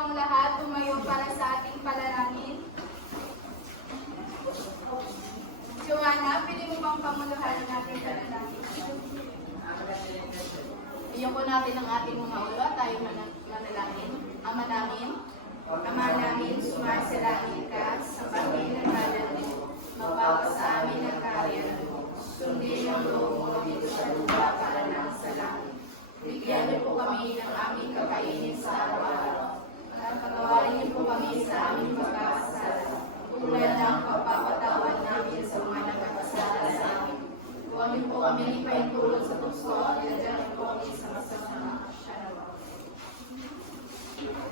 ang lahat tumayo para sa ating panalangin. Joanna, pwede mo bang pamuluhan ang ating panalangin? Iyon po natin ang ating mga ulo at tayo manalangin. Ama namin, sumasalangit ka, sambahin ang ngalan mo, magpapa sa amin ang karya mo, sundin ang loob mo dito sa lupa para nang sa langit. Bigyan niyo po kami ng aming kakainin sa araw-araw, at patawarin niyo po kami sa aming pagkakasala, tulad ng pagpapatawad namin sa mga nagkakasala sa amin. Huwag niyo po kami ipaintulot sa tukso at ilagyan po kami sa masamang aksyon.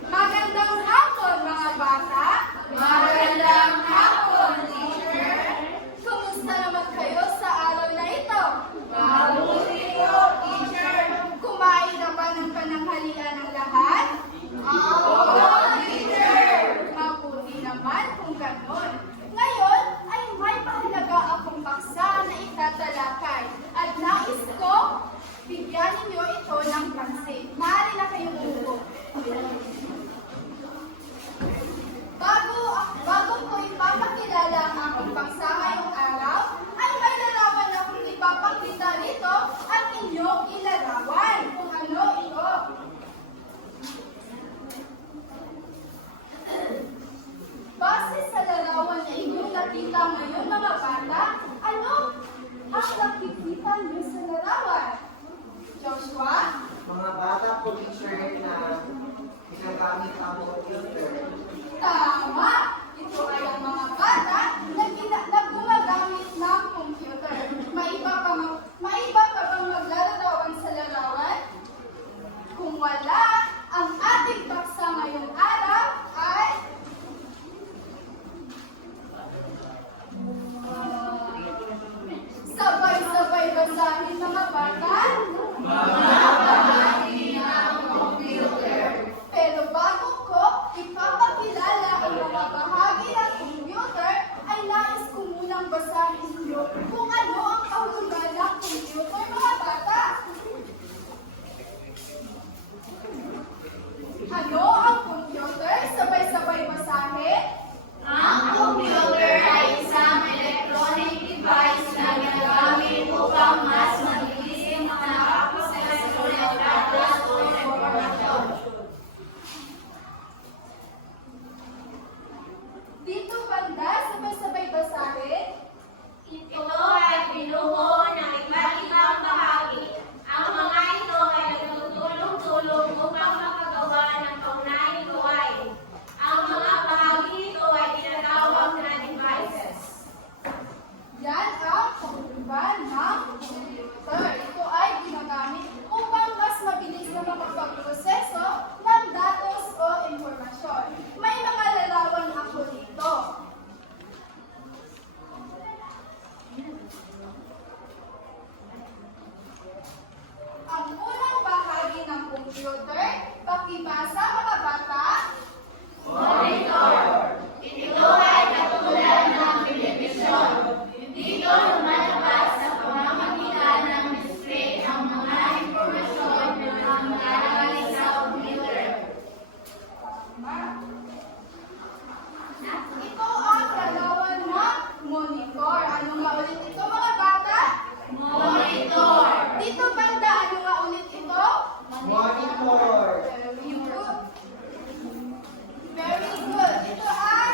Magandang hapon, mga bata! Magandang hapon, teacher! Kumusta naman kayo sa araw na ito? Mabuti po, teacher! Kumain na ba ng pananghalian ng lahat? Opo, teacher! Mabuti naman kung ganon. Ngayon ay may mahalaga akong paksa na itatalakay at nais ko bigyan ninyo ito ng pansin. Maaari na kayong umupo. Bago ko ipapakilala ang aking paksa ngayong araw, ay may larawan akong ipapakita nito at inyong ilarawan kung ano ito. Base sa larawan na inyong nakita ngayon, mga bata, ano ang nakikita niyo sa larawan? Joshua? Mga bata po, teacher, na ginagamit ang computer. Tama! Ito ay ang mga bata na gumagamit ng computer. May iba pa bang maglalarawan sa larawan? Kung wala, ang ating paksa ngayong araw ay sabay-sabay basahin, mga bata. Pero bago ko ipapakilala ang mga bahagi ng computer, ay nais ko munang basahin niyo kung ano ang kahulugan ng computer, mga bata. Ano ang computer? Sabay-sabay basahin. Ang computer ay isang electronic device na ginagamit upang mas mabilis makaproseso ng datos o impormasyon. Dito banda, sabay-sabay basahin. Ito ay binubuo ng iba't ibang bahagi. Ang mga ito ay nagtutulong-tulong upang makagawa ng kaunahing gawain. Ang mga bahagi ito ay tinatawag na devices. Yan ang kahulugan ng computer. Ito ay ginagamit upang mas mabilis na makapagproseso ng datos o impormasyon. May mga larawan ako dito. Ang unang bahagi ng computer, pakibasa, mga bata. Monitor. Ito ay katulad ng telebisyon. Dito lumalabas sa pamamagitan ng display ang mga impormasyon na nakalagay sa computer. Ito ang larawan ng monitor. Ano nga ulit ito, mga bata? Monitor. Dito banda, ano nga ulit ito? Monitor. Very good. Very good. Ito ay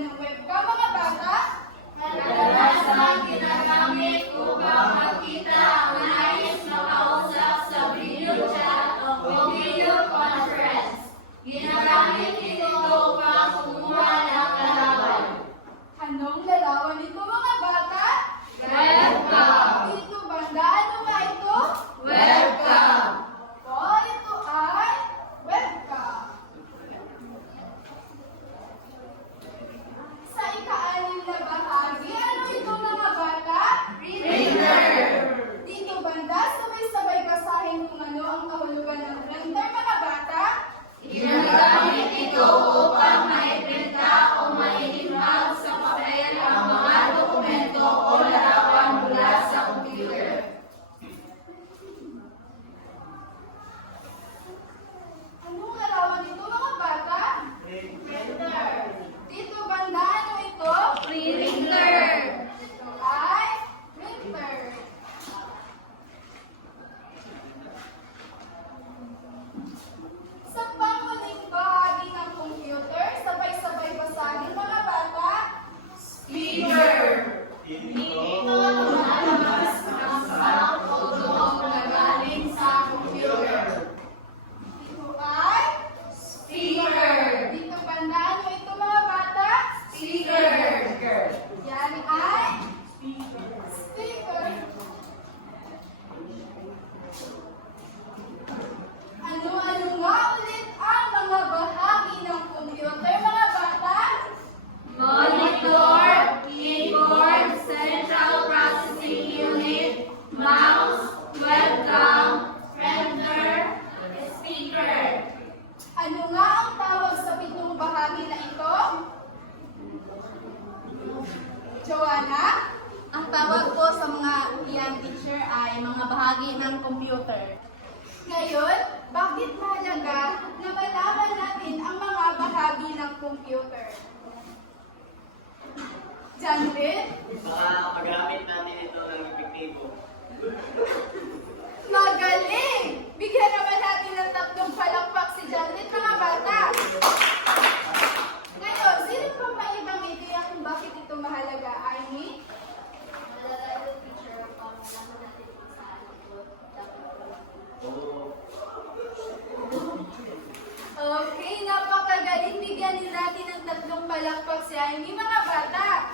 ng webcam, mga bata? Kadalasan ginagamit upang makita ang nais makausap sa video chat o video conference. Ginagamit ito upang kumuha ng larawan. Anong larawan nito, mga bata? Webcam. Dito banda, ano ba ito? Webcam. Ito ay webcam. Sa ika-anim na bahagi, ano ito, mga bata? Printer. Dito banda, sabay-sabay basahin kung ano ang kahulugan ng printer, mga bata. Ginagamit ito upang maiprinta o mailipat sa papel ang mga dokumento o larawan mula sa computer. Anong larawan ito, mga bata? Printer. Dito banda, ano ito? Printer. Ito ay printer. Sa panghuling bahagi ng computer, sabay-sabay basahin, mga bata. Speaker. Ito lumalabas ng sound o tunog na galing sa computer. Ito ay Speaker. dito banda, ano ito, mga bata? Speaker. Yan ay speaker. Ano-ano nga ulit ang mga bahagi ng computer, mga bata? Monitor, keyboard, central processing unit, mouse, webcam, printer, speaker. Ano nga ang tawag sa pitong bahagi na ito? Joanna? Ang tawag po sa mga iyan, teacher, ay mga bahagi ng computer. Ngayon, bakit mahalaga na malaman natin ang mga bahagi ng computer? Janrit? Baka magamit natin ito ng epektibo. Magaling! Bigyan naman natin ng tatlong palakpak si Janrit, mga bata. Ngayon, sino pa ba ibang ideya kung bakit ito mahalaga? Amy? Mahalaga ito, teacher, upang malaman natin kung saan ito Okay, napakagaling. Bigyan din natin ng tatlong palakpak si Amy, mga bata.